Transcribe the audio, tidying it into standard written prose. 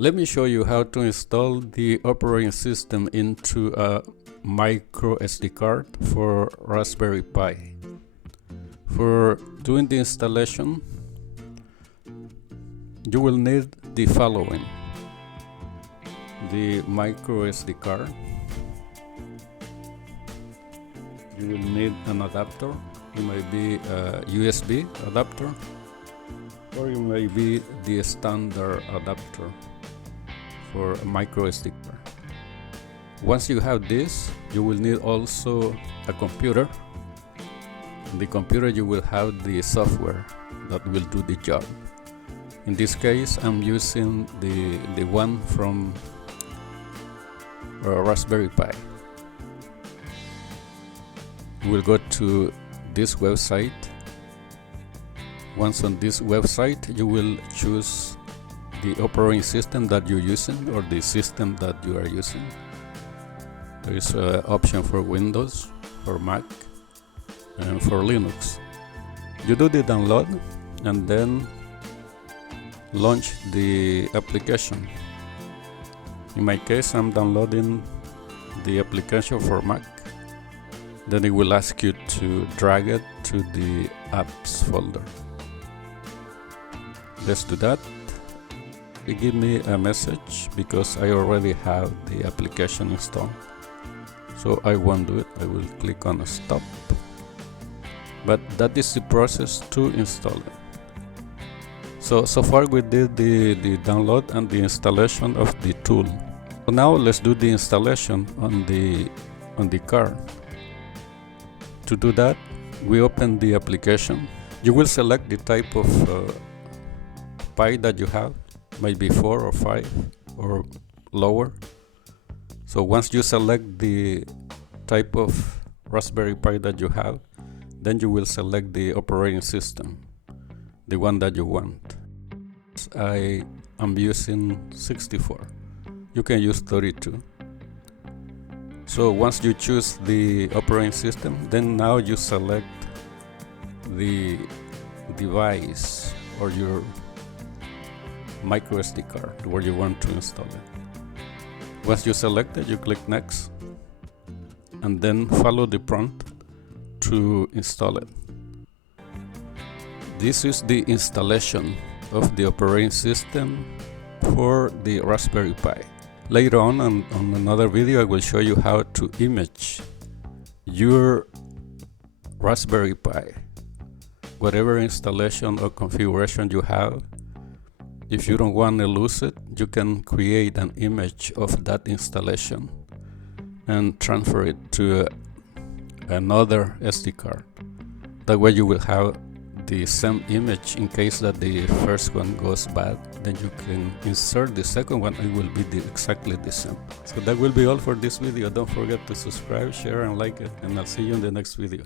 Let me show you how to install the operating system into a micro SD card for Raspberry Pi. For doing the installation, you will need the following: the micro SD card. You will need an adapter. It may be a USB adapter, or it may be the standard adapter for a micro SD card. Once you have this, you will need also a computer. In the computer you will have the software that will do the job. In this case I'm using the one from Raspberry Pi. You will go to this website. Once on this website, you will choose the operating system that you're using or the system that you are using. There is an option for Windows, for Mac, and for Linux. You do the download and then launch the application. In my case, I'm downloading the application for Mac. Then it will ask you to drag it to the apps folder. Let's do that. It gives me a message because I already have the application installed. So I won't do it. I will click on stop. But that is the process to install it. So far we did the download and the installation of the tool. So now let's do the installation on the card. To do that, we open the application. You will select the type of Pi that you have, maybe 4 or 5 or lower. So once you select the type of Raspberry Pi that you have, then you will select the operating system, the one that you want. I am using 64. You can use 32. So once you choose the operating system, then now you select the device or your micro SD card where you want to install it. Once you select it, you click next and then follow the prompt to install it. This is the installation of the operating system for the Raspberry Pi. Later on another video, I will show you how to image your Raspberry Pi. Whatever installation or configuration you have, if you don't want to lose it, you can create an image of that installation and transfer it to another SD card. That way you will have the same image in case that the first one goes bad. Then you can insert the second one, it will be exactly the same. So that will be all for this video. Don't forget to subscribe, share and like it, and I'll see you in the next video.